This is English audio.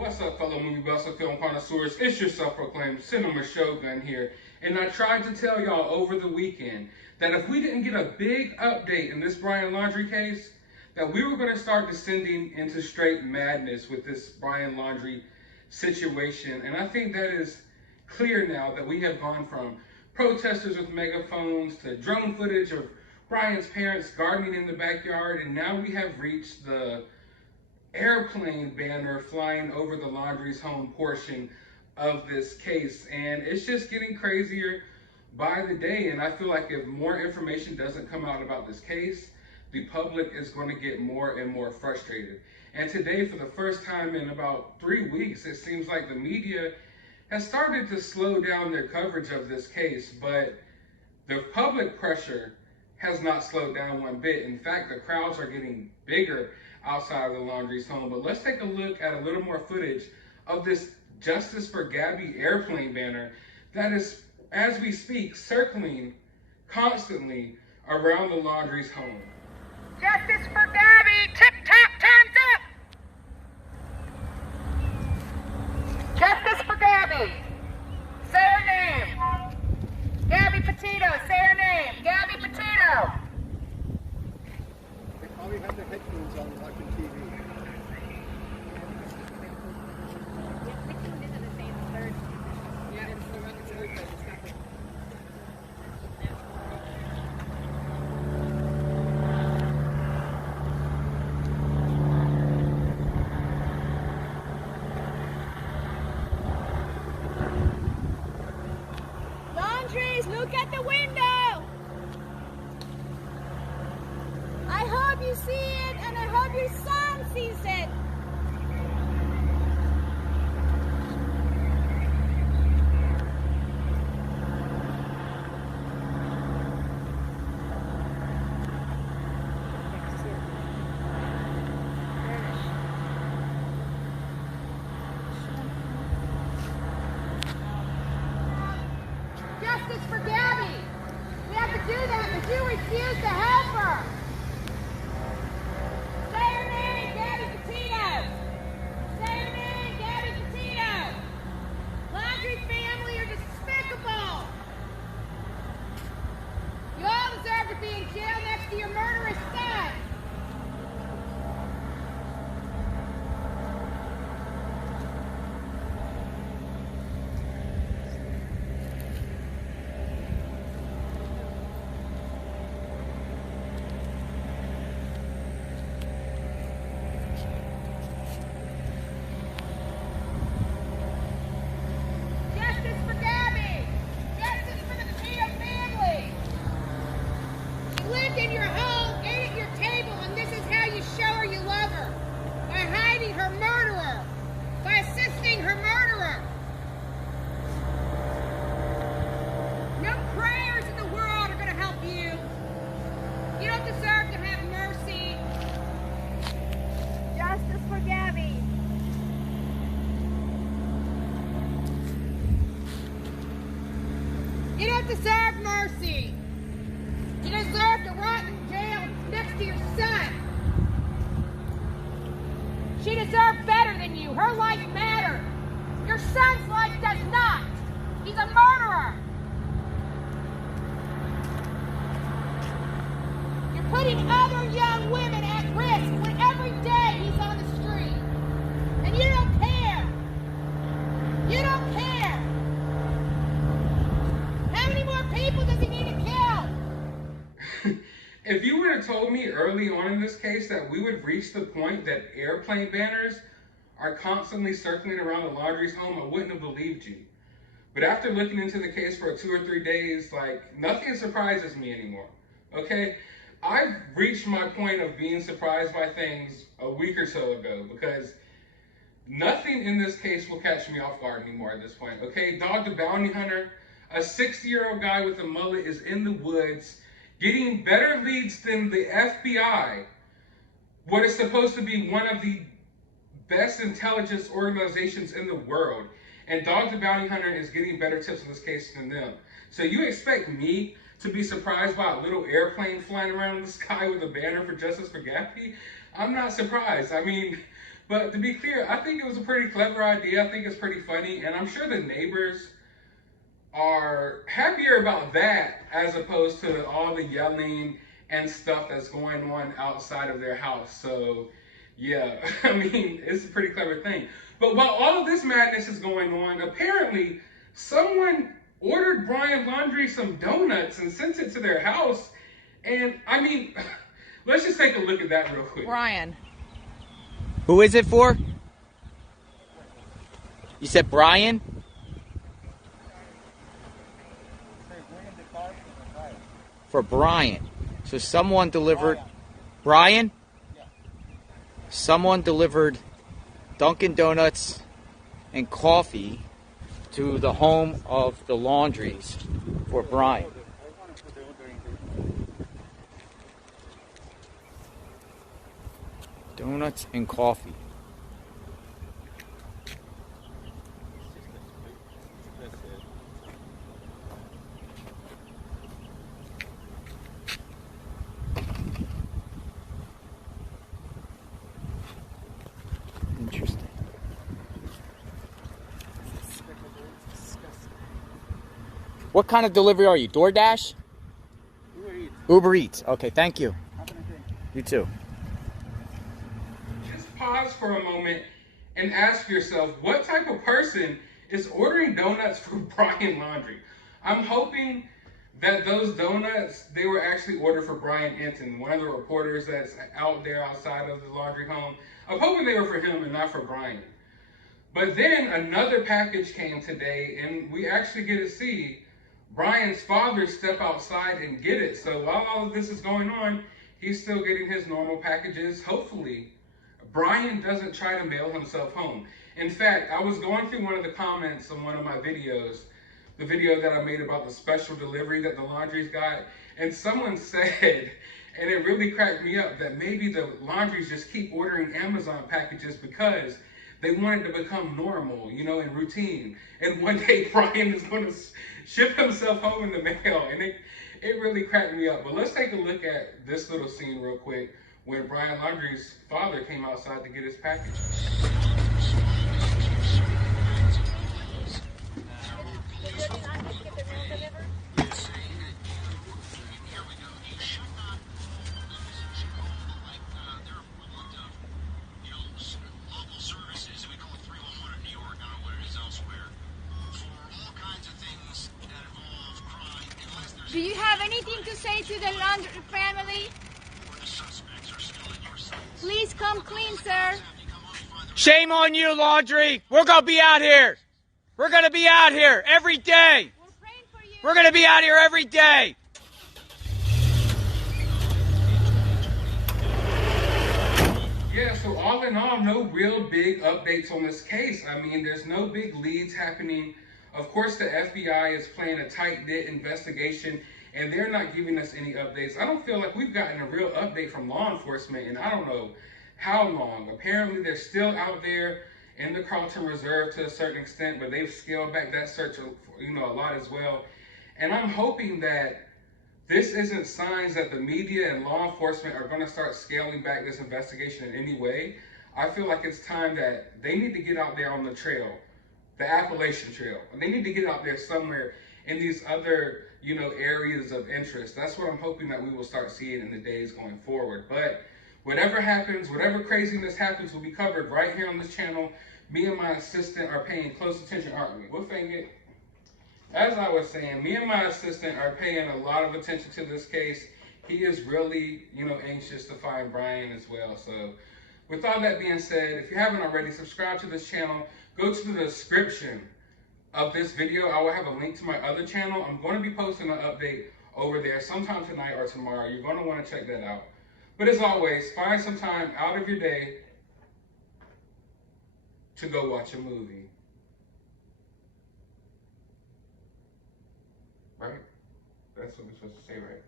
What's up, fellow movie buffs and film connoisseurs? It's your self-proclaimed cinema shogun here, and I tried to tell y'all over the weekend that if we didn't get a big update in this Brian Laundrie case, that we were going to start descending into straight madness with this Brian Laundrie situation. And I think that is clear now that we have gone from protesters with megaphones to drone footage of Brian's parents gardening in the backyard, and now we have reached the airplane banner flying over the Laundrie's home portion of this case. And it's just getting crazier by the day, and I feel like if more information doesn't come out about this case, the public is going to get more and more frustrated. And today, for the first time in about 3 weeks, it seems like the media has started to slow down their coverage of this case, but the public pressure has not slowed down one bit. In fact, the crowds are getting bigger outside of the Laundrie's home. But let's take a look at a little more footage of this Justice for Gabby airplane banner that is, as we speak, circling constantly around the Laundrie's home. Justice for Gabby! Tip-tap, time's up! Justice for Gabby! Say her name! Gabby Petito, say her name! Gabby Petito! They probably have their headphones on watching TV. Look at the window! I hope you see it, and I hope your son sees it. Justice for Gabby! We have to do that, but you refuse to help her! Say her name, Gabby Petito! Say her name, Gabby Petito! Laundrie family are despicable! You all deserve to be in jail next to your murderous son! In your home, ate at your table, and this is how you show her you love her. By hiding her murderer. By assisting her murderer. No prayers in the world are going to help you. You don't deserve to have mercy. Justice for Gabby. You don't deserve mercy. You deserve to rot in jail next to your son. She deserved better than you. Her life mattered. Your son's life does not. He's a murderer. You're putting other young women at risk when every day he's on the street. And you don't care. You don't care. How many more people does he need to kill? If you would have told me early on in this case that we would reach the point that airplane banners are constantly circling around the Laundrie's home, I wouldn't have believed you. But after looking into the case for 2 or 3 days, nothing surprises me anymore, okay? I've reached my point of being surprised by things a week or so ago because nothing in this case will catch me off guard anymore at this point, okay? Dog the Bounty Hunter, a 60-year-old guy with a mullet, is in the woods getting better leads than the FBI, what is supposed to be one of the best intelligence organizations in the world. And Dog the Bounty Hunter is getting better tips in this case than them. So you expect me to be surprised by a little airplane flying around in the sky with a banner for Justice for Gabby? I'm not surprised. I mean, But to be clear, I think it was a pretty clever idea. I think it's pretty funny, and I'm sure the neighbors are happier about that as opposed to all the yelling and stuff that's going on outside of their house. So yeah, I mean, it's a pretty clever thing. But while all of this madness is going on, apparently someone ordered Brian Laundrie some donuts and sent it to their house. And I mean, let's just take a look at that real quick. Brian. Who is it for? You said Brian? For Brian. So someone delivered... Brian? Someone delivered Dunkin' Donuts and coffee to the home of the Laundries for Brian. Donuts and coffee. Interesting. What kind of delivery are you? DoorDash? Uber Eats. Uber Eats. Okay, thank you. You too. Just pause for a moment and ask yourself, what type of person is ordering donuts from Brian Laundrie? I'm hoping that those donuts, they were actually ordered for Brian Enton, one of the reporters that's out there outside of the Laundrie home. I'm hoping they were for him and not for Brian. But then another package came today, and we actually get to see Brian's father step outside and get it. So while all of this is going on, he's still getting his normal packages. Hopefully, Brian doesn't try to mail himself home. In fact, I was going through one of the comments on one of my videos, the video that I made about the special delivery that the Laundries got, and someone said, and it really cracked me up, that maybe the Laundries just keep ordering Amazon packages because they want it to become normal, you know, and routine. And one day Brian is going to ship himself home in the mail, and it really cracked me up. But let's take a look at this little scene real quick when Brian Laundrie's father came outside to get his package. Do you have anything to say to the Laundrie family? Please come clean, sir. Shame on you, Laundrie. We're going to be out here. We're going to be out here every day. We're praying for you. We're going to be out here every day. Yeah, so all in all, no real big updates on this case. I mean, there's no big leads happening. Of course, the FBI is playing a tight-knit investigation, and they're not giving us any updates. I don't feel like we've gotten a real update from law enforcement in I don't know how long. Apparently, they're still out there in the Carlton Reserve to a certain extent, but they've scaled back that search, you know, a lot as well. And I'm hoping that this isn't signs that the media and law enforcement are going to start scaling back this investigation in any way. I feel like it's time that they need to get out there on the trail, the Appalachian Trail. They need to get out there somewhere in these other, you know, areas of interest. That's what I'm hoping that we will start seeing in the days going forward. But whatever happens, whatever craziness happens, will be covered right here on this channel. Me and my assistant are paying close attention, aren't we? We'll find it. As I was saying, me and my assistant are paying a lot of attention to this case. He is really, you know, anxious to find Brian as well. So with all that being said, if you haven't already, subscribe to this channel. Go to the description of this video. I will have a link to my other channel. I'm going to be posting an update over there sometime tonight or tomorrow. You're going to want to check that out. But as always, find some time out of your day to go watch a movie. Right? That's what we're supposed to say, right?